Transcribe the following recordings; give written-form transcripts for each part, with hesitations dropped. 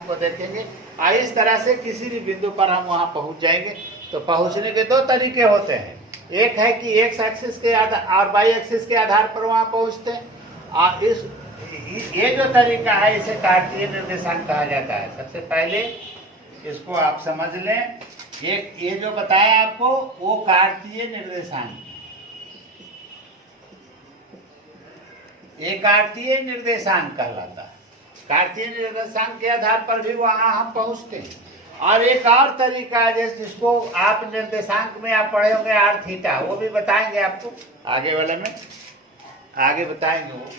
को देखेंगे और इस तरह से किसी भी बिंदु पर हम वहां पहुंच जाएंगे। तो पहुंचने के दो तरीके होते हैं, एक है कि एक्स एक्सिस के आधार और वाई एक्सिस के आधार पर वहां पहुंचते हैं, और ये जो तरीका है इसे कार्तीय निर्देशांक कहा जाता है। सबसे पहले इसको आप समझ लें, एक ये जो बताया आपको वो कार्तीय निर्देशांक, ये कार्तीय निर्देशांक कहलाता है। कार्तीय निर्देशांक के आधार पर भी वहां हम पहुंचते हैं। और एक और तरीका है जिसको आप निर्देशांक में आप पढ़े होंगे आर थीटा, वो भी बताएंगे आपको आगे वाले में, आगे बताएंगे वो।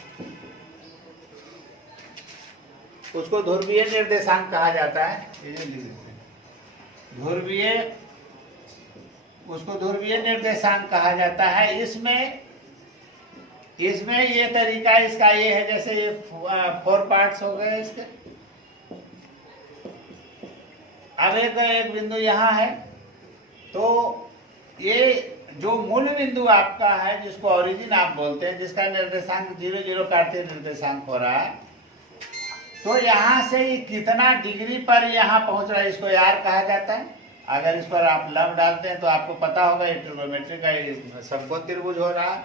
उसको ध्रुवीय निर्देशांक कहा जाता है, ध्रुवीय, उसको ध्रुवीय निर्देशांक कहा जाता है। इसमें ये तरीका इसका ये है, जैसे ये 4 पार्ट्स हो गए इसके। अब एक बिंदु यहाँ है, तो ये जो मूल बिंदु आपका है जिसको ओरिजिन आप बोलते हैं, जिसका निर्देशांक 0 0 कार्तीय निर्देशांक हो रहा है, तो यहाँ से ये कितना डिग्री पर यहाँ पहुंच रहा है इसको यार कहा जाता है। अगर इस पर आप लंब डालते हैं तो आपको पता होगा ये ट्रिगोनोमेट्री का सबको त्रिभुज हो रहा है।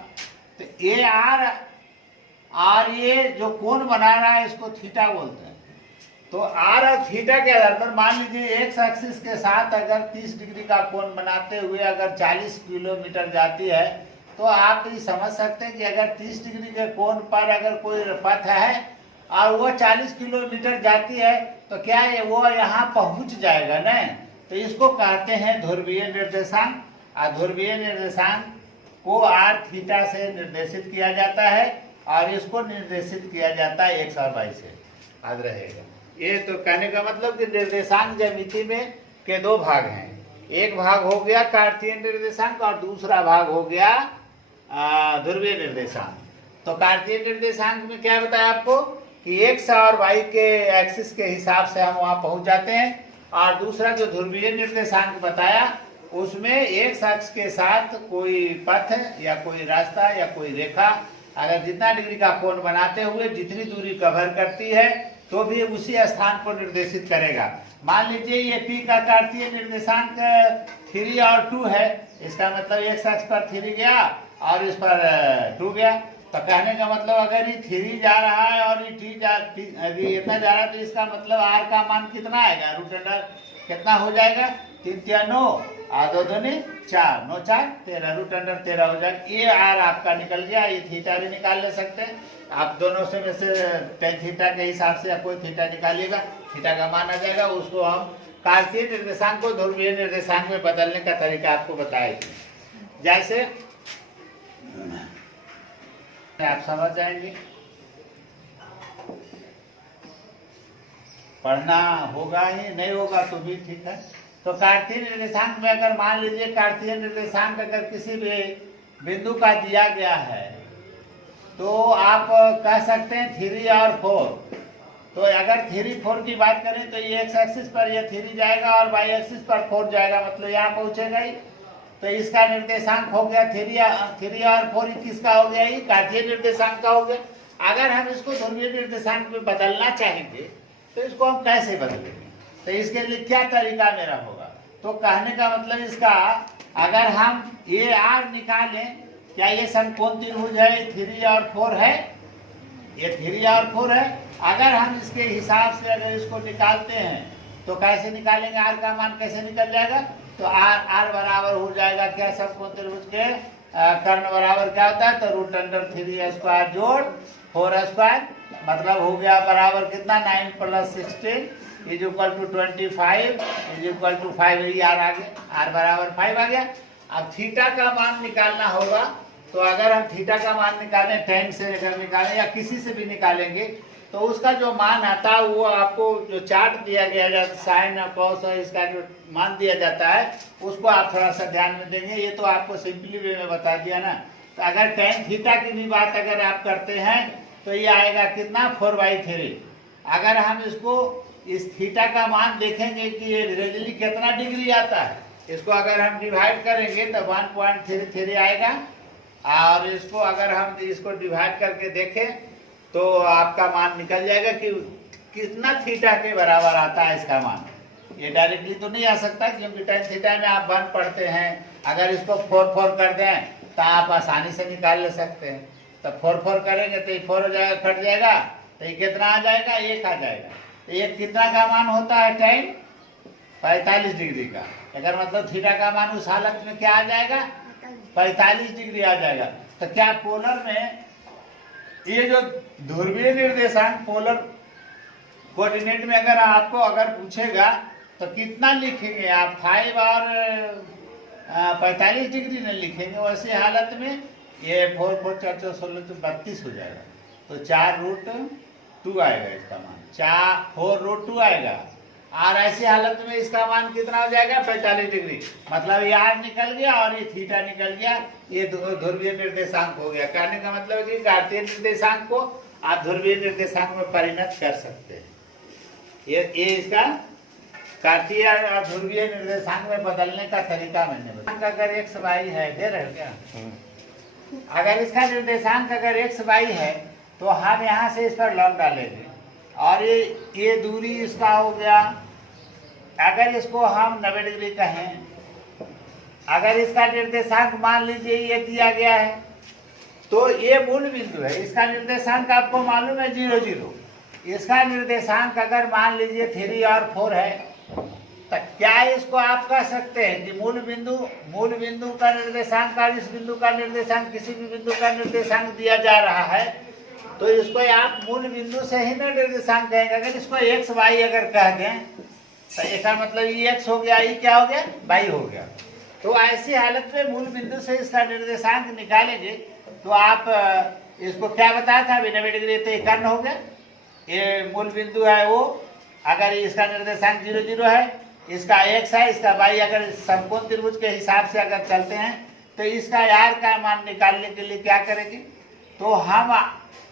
तो ये आर ये जो कोण बना रहा है इसको थीटा बोलते हैं। तो आर और थीटा के आधार पर मान लीजिए एक्स एक्सिस के साथ अगर 30 डिग्री का कोण बनाते हुए अगर 40 किलोमीटर जाती है, तो आप ये समझ सकते हैं कि अगर 30 डिग्री के कोण पर अगर कोई पथ है और वो 40 किलोमीटर जाती है, तो क्या है वो यहाँ पहुंच जाएगा ना। तो इसको कहते हैं ध्रुवीय निर्देशांक। और ध्रुवीय निर्देशांक को आर थीटा से निर्देशित किया जाता है और इसको निर्देशित किया जाता है एक्स और वाई से, याद रहेगा। ये तो कहने का मतलब कि निर्देशांक ज्यामिति में के दो भाग हैं, एक भाग हो गया कार्तीय निर्देशांक और दूसरा भाग हो गया ध्रुवीय निर्देशांक। तो कार्तीय निर्देशांक में क्या बताया आपको कि एक्स और वाई के एक्सिस के हिसाब से हम वहां पहुंच जाते हैं, और दूसरा जो ध्रुवीय निर्देशांक बताया उसमें एक अक्ष के साथ कोई पथ या कोई रास्ता या कोई रेखा अगर जितना डिग्री का कोण बनाते हुए जितनी दूरी कवर करती है तो भी उसी स्थान को निर्देशित करेगा। मान लीजिए ये P का कार्तीय निर्देशांक 3 और 2 है, इसका मतलब एक अक्ष पर 3 गया और इस पर 2 गया। तो कहने का मतलब अगर ये 3 जा रहा है और ये इतना जा रहा है, तो इसका मतलब R का मान कितना आएगा, रूट अंडर कितना हो जाएगा, 3 3 9 और 2 2 4, 9 4 13, रूट अंडर 13 हो जाएगा। ये R आपका निकल गया। ये थीटा भी निकाल ले सकते हैं आप, दोनों से में से टेन थीटा के हिसाब से या कोई थीटा निकालिएगा, थीटा का मान आ जाएगा। उसको हम कार्तीय निर्देशांक को ध्रुवीय निर्देशांक में बदलने का तरीका आपको बताएगी, जैसे आप समझ जाएंगे। पढ़ना होगा ही, नहीं होगा तो भी ठीक है। तो कार्तीय निर्देशांक में अगर मान लीजिए कार्तीय निर्देशांक अगर किसी भी बिंदु का दिया गया है, तो आप कह सकते हैं 3 और 4। तो अगर 3 4 की बात करें तो ये एक्स एक्सिस पर ये 3 जाएगा और वाई एक्सिस पर 4 जाएगा, मतलब यहाँ पहुंचेगा ही। तो इसका निर्देशांक हो गया 3 और 4, किसका हो गया, ये कार्तीय निर्देशांक का हो गया। अगर हम इसको ध्रुवीय निर्देशांक में बदलना चाहेंगे तो इसको हम कैसे बदलेंगे, तो इसके लिए क्या तरीका मेरा होगा। तो कहने का मतलब इसका, अगर हम ये आर निकालें, क्या ये समकोण त्रिभुज है, 3 और 4 है, ये 3 और 4 है। अगर हम इसके हिसाब से अगर इसको निकालते हैं तो कैसे निकालेंगे, आर का मान कैसे निकल जाएगा, तो आर बराबर हो जाएगा क्या, समकोण त्रिभुज के कर्ण बराबर क्या होता है, तो रूट अंडर 3 स्क्वायर जोड़ 4 स्क्वायर, मतलब हो गया बराबर कितना, 9 + 16 is equal to 25 is equal to 5। R आ गया, आर बराबर 5 आ गया। अब थीटा का मान निकालना होगा, तो अगर हम थीटा का मान निकालें, टेन से अगर निकालें या किसी से भी निकालेंगे, तो उसका जो मान आता है वो आपको जो चार्ट दिया गया जाता है, साइन और कॉस और इसका जो मान दिया जाता है उसको आप थोड़ा सा ध्यान में देंगे। ये तो आपको सिंपली वे में बता दिया ना। तो अगर टेन थीटा की भी बात अगर आप करते हैं तो ये आएगा कितना, 4/3। अगर हम इसको इस थीटा का मान देखेंगे कि ये रेजली कितना डिग्री आता है, इसको अगर हम डिवाइड करेंगे तो 1.33 आएगा। और इसको अगर हम इसको डिवाइड करके देखें तो आपका मान निकल जाएगा कि कितना थीटा के बराबर आता है इसका मान। ये डायरेक्टली तो नहीं आ सकता क्योंकि tan थीटा में आप 1 पढ़ते हैं। अगर इसको 4 कर दें तो आप आसानी से निकाल ले सकते हैं। तो 4 करेंगे तो ये 4 हो जाएगा, कट जाएगा, तो ये कितना आ जाएगा, 1 आ जाएगा। तो ये कितना का मान होता है tan 45 डिग्री का। अगर मतलब थीटा का मान उस हालत में क्या आ जाएगा, 45 डिग्री आ जाएगा। तो क्या पोलर में ये जो ध्रुवीय निर्देशांक पोलर कोऑर्डिनेट में अगर पूछेगा तो कितना लिखेंगे आप, 5 और 45 डिग्री नहीं लिखेंगे। वैसे हालत में ये 4 4 4 4 16 तो 32 हो जाएगा। तो 4√2 आएगा इसका मान, 4√2 आएगा। और ऐसी हालत में इसका मान कितना हो जाएगा, 45 डिग्री। मतलब ये आर निकल गया और ये थीटा निकल गया, ये ध्रुवीय निर्देशांक हो गया। कहने का मतलब है कि कार्तीय निर्देशांक को आप ध्रुवीय निर्देशांक में परिणत कर सकते हैं। ये इसका कार्तीय और ध्रुवीय निर्देशांक में बदलने का तरीका मैंने बताया। अगर x y है, दे रहे हो क्या, अगर इसका निर्देशांक अगर x y है तो हम यहाँ से इस पर लॉग डालेंगे और ये दूरी इसका हो गया। अगर इसको हम 90 डिग्री कहें, अगर इसका निर्देशांक मान लीजिए ये दिया गया है तो ये मूल बिंदु है। इसका निर्देशांक आपको मालूम है 0 0। इसका निर्देशांक अगर मान लीजिए 3 और 4 है तो क्या इसको आप कह सकते हैं कि मूल बिंदु का निर्देशांक और इस बिंदु का निर्देशांक, किसी भी बिंदु का निर्देशांक दिया जा रहा है तो इसको आप मूल बिंदु से ही निर्देशांक कहेंगे। अगर इसको x y अगर कह दें तो इसका मतलब ये x हो गया, ये क्या हो गया, y हो गया। तो ऐसी हालत में मूल बिंदु से इसका निर्देशांक निकालेंगे तो आप इसको क्या बताया था, 90 डिग्री, तो ये कर्ण हो गया। ये मूल बिंदु है वो, अगर इसका निर्देशांक 0 0 है, इसका x है, इसका y, अगर समकोण त्रिभुज के हिसाब से अगर चलते हैं तो इसका r का मान निकालने के लिए क्या करेंगे, तो हम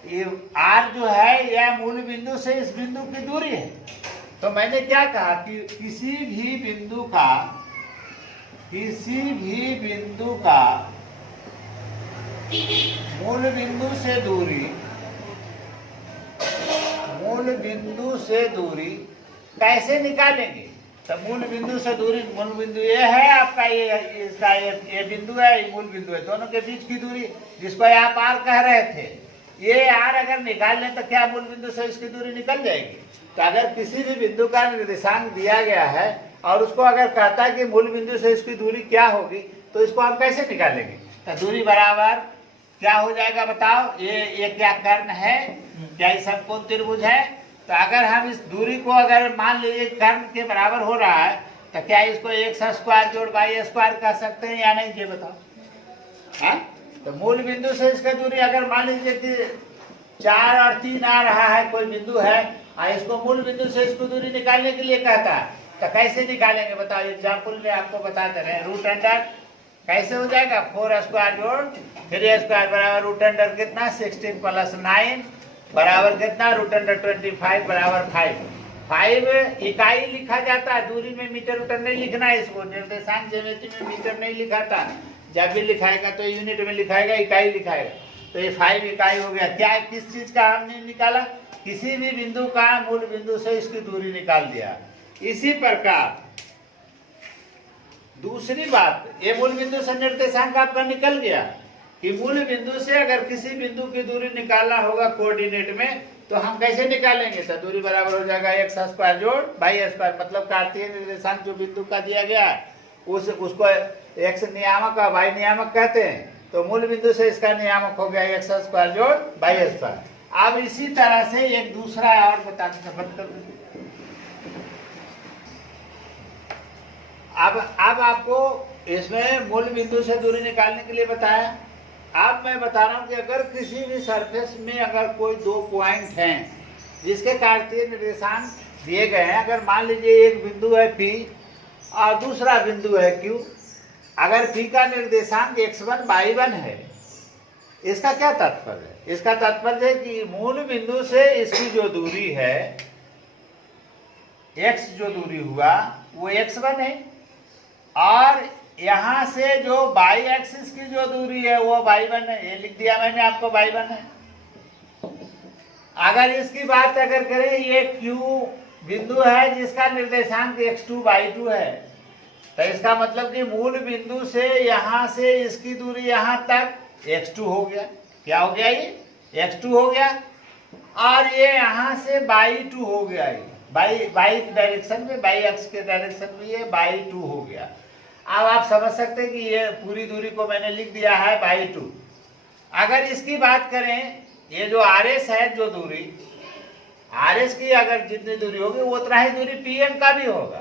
ये r जो है यह मूल बिंदु से इस बिंदु की दूरी है। तो मैंने क्या कहा कि किसी भी बिंदु का मूल बिंदु से दूरी कैसे निकालेंगे। तो मूल बिंदु से दूरी, मूल बिंदु ये है आपका, ये बिंदु है, ये मूल बिंदु है, दोनों के बीच की दूरी जिसको आप आर कह रहे थे, ये आर अगर निकाल लें तो क्या मूल बिंदु से इसकी दूरी निकल जाएगी। तो अगर किसी भी बिंदु का निर्देशांक दिया गया है और उसको अगर कहता है कि मूल बिंदु से इसकी दूरी क्या होगी तो इसको हम कैसे निकालेंगे। तो दूरी बराबर क्या हो जाएगा बताओ, ये क्या कर्ण है, क्या ये समकोण त्रिभुज है। तो अगर हम इस दूरी को अगर मान लीजिए कर्ण के बराबर हो रहा है तो क्या इसको x² जोड़ y² कह सकते हैं या नहीं, ये बताओ। हाँ, तो मूल बिंदु से इसका दूरी अगर मान लीजिए कि 4 और 3 आ रहा है, कोई बिंदु है और इसको मूल बिंदु से इसको दूरी निकालने के लिए कहता है तो कैसे निकालेंगे बताओ। एग्जाम्पल में आपको बताते रहे, रूट अंडर कैसे हो जाएगा, 4² जोड़ 3² बराबर रूट अंडर कितना 16 + 9 बराबर कितना रूट अंडर 25 बराबर 5 इकाई लिखा जाता है, दूरी में मीटर मीटर नहीं लिखना है इसको। निर्देशांक ज्योमेट्री में मीटर नहीं लिखाता, जब भी लिखाएगा तो यूनिट में लिखाएगा, इकाई लिखाएगा। तो ये 5 इकाई हो गया। क्या किस चीज का हमने निकाला, किसी भी बिंदु का मूल बिंदु से इसकी दूरी निकाल दिया। इसी प्रकार दूसरी बात, ये मूल बिंदु से निर्देशांक आपका निकल गया कि मूल बिंदु से अगर किसी बिंदु की दूरी निकालना होगा कोऑर्डिनेट में तो हम कैसे निकालेंगे। तो दूरी बराबर हो जाएगा x² जोड़ y², मतलब कार्तीय निर्देशांक जो बिंदु का दिया गया है उसको x नियामक और y नियामक कहते हैं। तो मूल बिंदु से इसका नियामक हो गया x² जोड़ y²। अब इसी तरह से एक दूसरा और बताते हैं। अब आपको इसमें मूल बिंदु से दूरी निकालने के लिए बताया। अब मैं बता रहा हूं कि अगर किसी भी सरफेस में अगर कोई 2 पॉइंट हैं जिसके कार्तीय निर्देशांक दिए गए हैं, अगर मान लीजिए एक बिंदु है P और दूसरा बिंदु है Q, अगर P का निर्देशांक x1 y1 है, इसका क्या तात्पर्य है, इसका तात्पर्य है कि मूल बिंदु से इसकी जो दूरी है, x जो दूरी हुआ वो x1 है और यहां से जो y एक्सिस की जो दूरी है वो y1 है। ये लिख दिया मैंने आपको, y1 है। अगर इसकी बात अगर करें, ये Q बिंदु है जिसका निर्देशांक x2/2 है, तो इसका मतलब कि मूल बिंदु से यहां से इसकी दूरी यहां तक x2 हो गया। क्या हो गया? ये x2 हो गया। और ये यहां से y2 हो गया। ये बाई डायरेक्शन में, बाई अक्ष के डायरेक्शन में ये y2 हो गया। अब आप समझ सकते हैं कि ये पूरी दूरी को मैंने लिख दिया है y2। अगर इसकी बात करें, ये जो RS है, जो दूरी RS की अगर जितनी दूरी होगी उतना ही दूरी PM का भी होगा।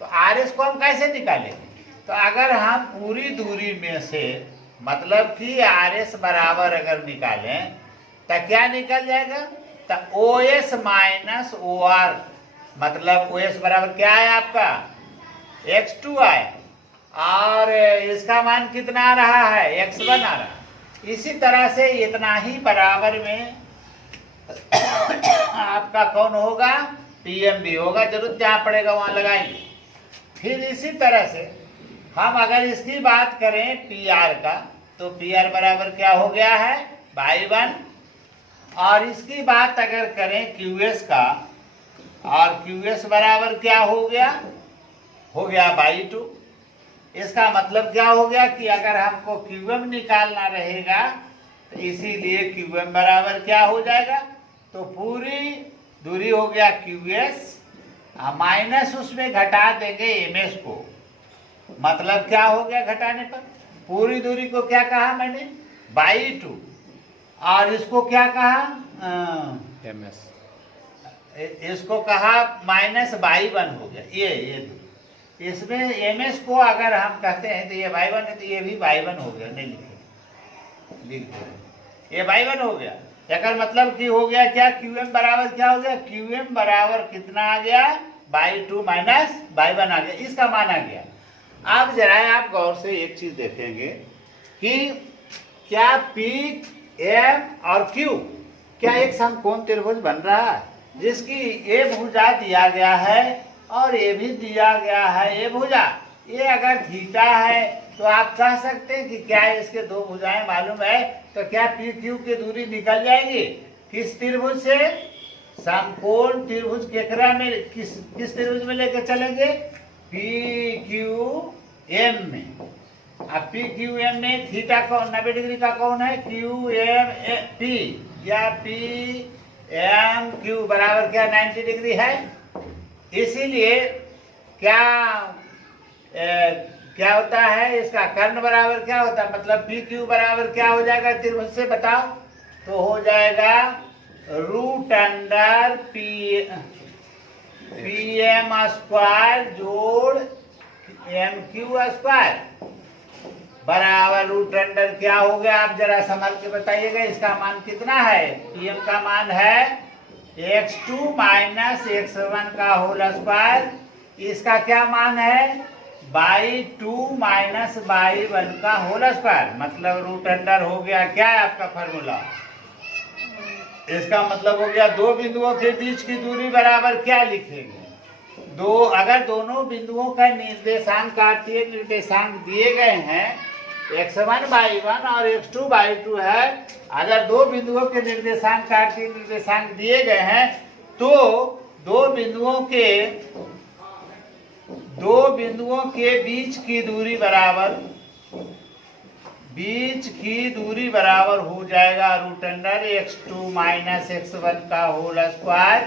तो RS को हम कैसे निकालेंगे? तो अगर हम पूरी दूरी में से, मतलब कि RS बराबर अगर निकालें तो क्या निकल जाएगा? तो OS माइनस OR, मतलब OS बराबर क्या है आपका? x2 आए, और इसका मान कितना आ रहा है? x1 आ रहा है। इसी तरह से इतना ही बराबर में आपका कौन होगा? PM भी होगा। जरूरत जहां पड़ेगा वहां लगाएंगे। फिर इसी तरह से हम अगर इसकी बात करें PR का, तो PR बराबर क्या हो गया है? y1। और इसकी बात अगर करें QS का, और QS बराबर क्या हो गया? हो गया y2। इसका मतलब क्या हो गया कि अगर हमको QM निकालना रहेगा तो इसीलिए QM बराबर क्या हो जाएगा? तो पूरी दूरी हो गया QS, माइनस उसमें घटा देंगे MS को। मतलब क्या हो गया घटाने पर? पूरी दूरी को क्या कहा मैंने? y2, और इसको क्या कहा? MS, इसको कहा माइनस y1 हो गया। ये दूरी, इसमें MS को अगर हम कहते हैं तो ये y1 है, तो ये भी y1 हो गया। नहीं लिख दे, ये y1 हो गया। अगर मतलब कि हो गया क्या? QM बराबर क्या हो गया? QM बराबर कितना आ गया? y2 माइनस y1 आ गया। इसका मान आ गया। अब जरा आप गौर से एक चीज देखेंगे कि क्या P, M और Q क्या एक समकोण त्रिभुज बन रहा है, जिसकी A भुजा दिया गया है और ये भी दिया गया है। ये भुजा, ये अगर थीटा है तो आप कह सकते हैं कि क्या इसके दो भुजाएं मालूम है, तो क्या PQ की दूरी निकल जाएगी? किस त्रिभुज से? समकोण त्रिभुज केकरा में, किस त्रिभुज में लेकर चलेंगे? PQM में। अब PQM में थीटा कौन 90 डिग्री का कौन है? QMP या PMQ बराबर क्या 90 डिग्री है। इसीलिए क्या होता है? इसका कर्ण बराबर क्या होता है? मतलब PQ बराबर क्या हो जाएगा त्रिभुज से? बताओ। तो हो जाएगा √अंडर PM स्क्वायर जोड़ MQ स्क्वायर बराबर √अंडर क्या हो गया? आप जरा संभाल के बताइएगा। इसका मान कितना है? PM का मान है x2 माइनस x1 का होल स्क्वायर। इसका क्या मान है? y2 माइनस y1 का होल स्क्वायर। मतलब √अंडर हो गया क्या है आपका फॉर्मूला? इसका मतलब हो गया दो बिंदुओं के बीच की दूरी बराबर क्या लिखेंगे? अगर दोनों बिंदुओं का निर्देशांक कार्तीय निर्देशांक दिए गए हैं, x1/1 और x2/2 है। अगर दो बिंदुओं के निर्देशांक कार्तीय निर्देशांक दिए गए हैं, तो दो बिंदुओं के बीच की दूरी बराबर हो जाएगा √अंडर x2 माइनस x1 का होल स्क्वायर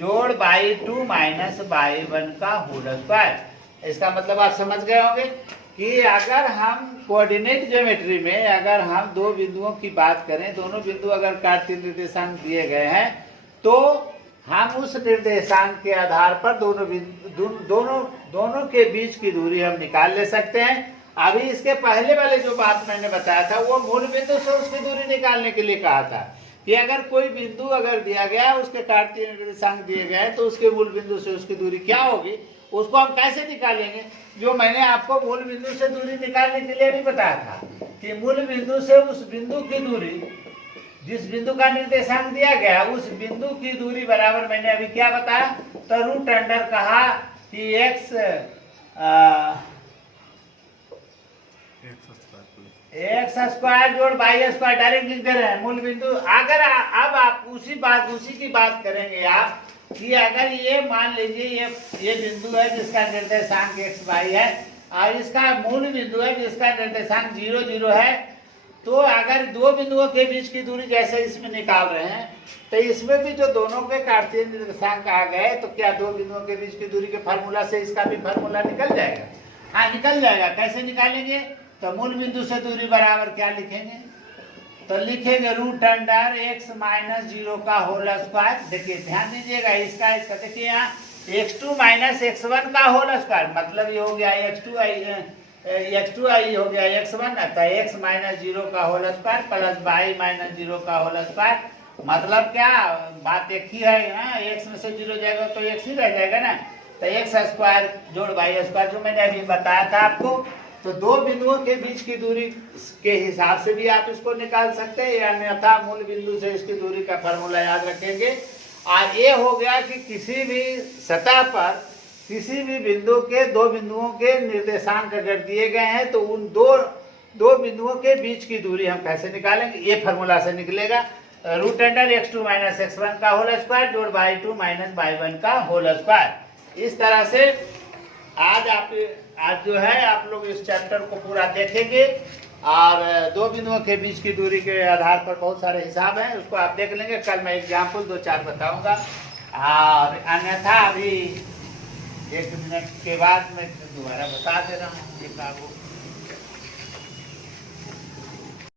जोड़ y2 माइनस y1 का होल स्क्वायर। इसका मतलब आप समझ गए होंगे कि अगर हम कोऑर्डिनेट ज्योमेट्री में अगर हम दो बिंदुओं की बात करें, दोनों बिंदु अगर कार्तीय निर्देशांक दिए गए हैं, तो हम उस निर्देशांक के आधार पर दोनों के बीच की दूरी हम निकाल ले सकते हैं। अभी इसके पहले वाले जो बात मैंने बताया था, वो मूल बिंदु से उसकी दूरी निकालने के लिए कहा था कि अगर कोई बिंदु अगर दिया गया, उसके कार्तीय निर्देशांक दिए गए, तो उसके मूल बिंदु से उसकी दूरी क्या होगी, उसको हम कैसे निकालेंगे। जो मैंने आपको मूल बिंदु से दूरी निकालने के लिए भी बताया था कि मूल बिंदु से उस बिंदु की दूरी, जिस बिंदु का निर्देशांक दिया गया, उस बिंदु की दूरी बराबर मैंने अभी क्या बताया? तो √अंडर कहा कि एक्स स्क्वायर जोड़ वाई स्क्वायर डायरेक्ट लिख दे रहे हैं मूल बिंदु। अगर अब आप उसी की बात करेंगे आप कि अगर ये मान लीजिए ये बिंदु है जिसका निर्देशांक एक्स वाई है और इसका मूल बिंदु है जिसका निर्देशांक 0 0 है, तो अगर दो बिंदुओं के बीच की दूरी जैसे इसमें निकाल रहे हैं तो इसमें भी जो दोनों के कार्तीय निर्देशांक आ गए तो क्या दो बिंदुओं के बीच की दूरी के फार्मूला से इसका भी फार्मूला निकल जाएगा? हाँ निकल जाएगा। कैसे निकालेंगे? तो मूल बिंदु से दूरी बराबर क्या लिखेंगे? तो लिखेंगे रूट अंडर एक्स माइनस 0 का होल स्क्वायर। देखिए ध्यान दीजिएगा इसका देखिए यहाँ x2 माइनस x1 का होल स्क्वायर, मतलब ये हो गया x2 आई हो गया x1, तो x माइनस 0 का whole square plus y minus 0 का होल स्क्वायर। मतलब क्या बात एक ही है ना, x में से 0 जाएगा तो x ही रह जाएगा ना। तो एक्स स्क्वायर जोड़ वाई स्क्वायर जो मैंने अभी बताया था आपको, तो दो बिंदुओं के बीच की दूरी के हिसाब से भी आप इसको निकाल सकते हैं, या अन्यथा मूल बिंदु से इसकी दूरी का फॉर्मूला याद रखेंगे। और ये हो गया कि किसी भी सतह पर किसी भी बिंदु के दो बिंदुओं के निर्देशांक अगर दिए गए हैं तो उन दो बिंदुओं के बीच की दूरी हम कैसे निकालेंगे, ये फॉर्मूला से निकलेगा। Root under x2 minus x1 का होल स्क्वायर जोड़ y2 माइनस y1 का होल स्क्वायर। इस तरह से आज जो है आप लोग इस चैप्टर को पूरा देखेंगे और दो बिंदुओं के बीच की दूरी के आधार पर बहुत सारे हिसाब हैं, उसको आप देख लेंगे। कल मैं एग्जाम्पल 2-4 बताऊंगा और अन्यथा अभी 1 मिनट के बाद मैं दोबारा बता दे रहा हूँ।